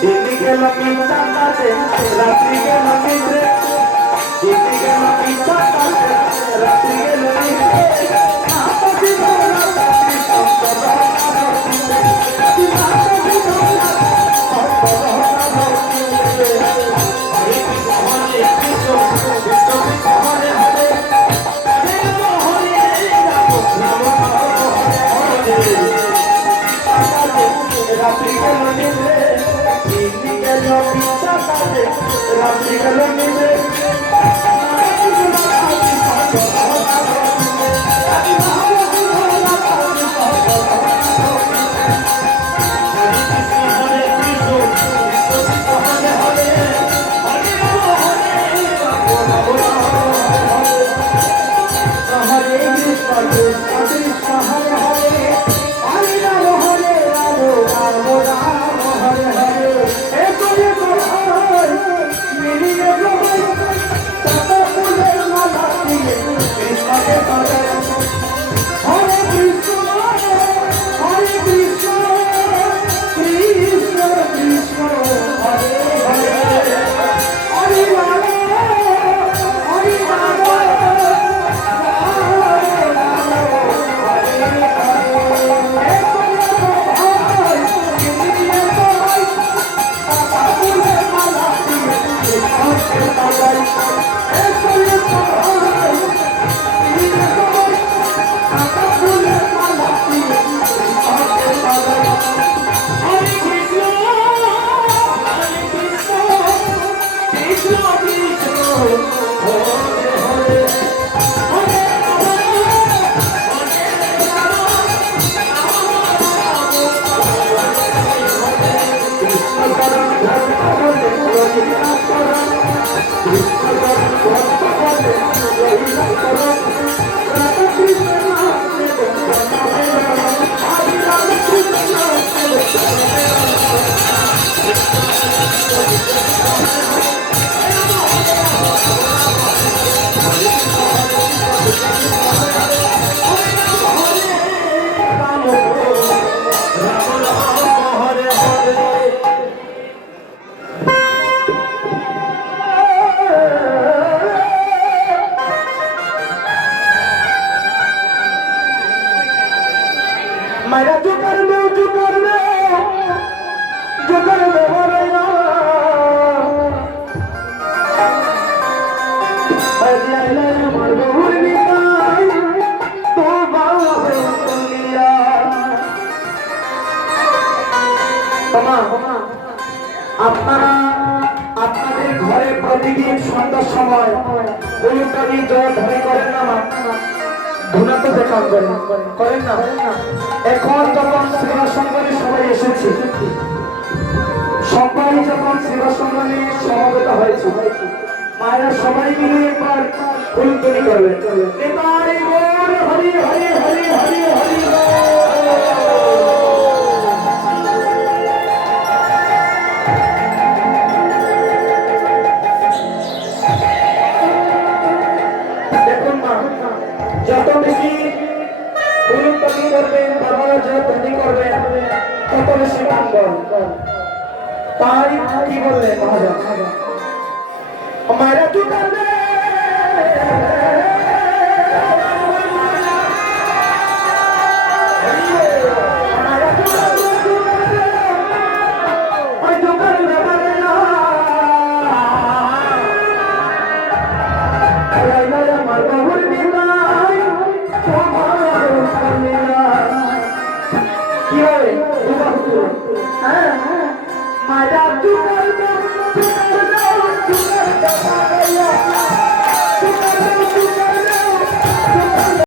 দিন গেল পিছা কাছে রাত্রি গেল নিদ্রে দিন গেল পিছা কাছে রাত্রি গেল নিদ্রে রাত্রি গেল নিদ্রে দিন গেল পিছা কাছে রাত্রি গেল নিদ্রে मेरा जो कर लो मरेगा আমার বহুর নিতাই তো বাবা বলিয়া আপনারা আপনাদের ঘরে প্রতিদিন সন্ধ্যার সময় উলুকানি জল ধরে করেন না ধুনা তো দেখান করেন না এখন যখন সেবা সঙ্গনে সবাই এসেছে সবাই যখন সেবা সঙ্গনে সমবেত হয়েছে মায়েরা সবাই মিলে একবার উলুকানি করবেন এবারে বল হরি হরি হরি হরি হরি দেখুন মা যত বেশি উলুকানি করবেন বাবা যত ধ্বনি করবেন তত বেশি মঙ্গল তাই কি বললেন মহাজন हमारा तू करने मारा तू कर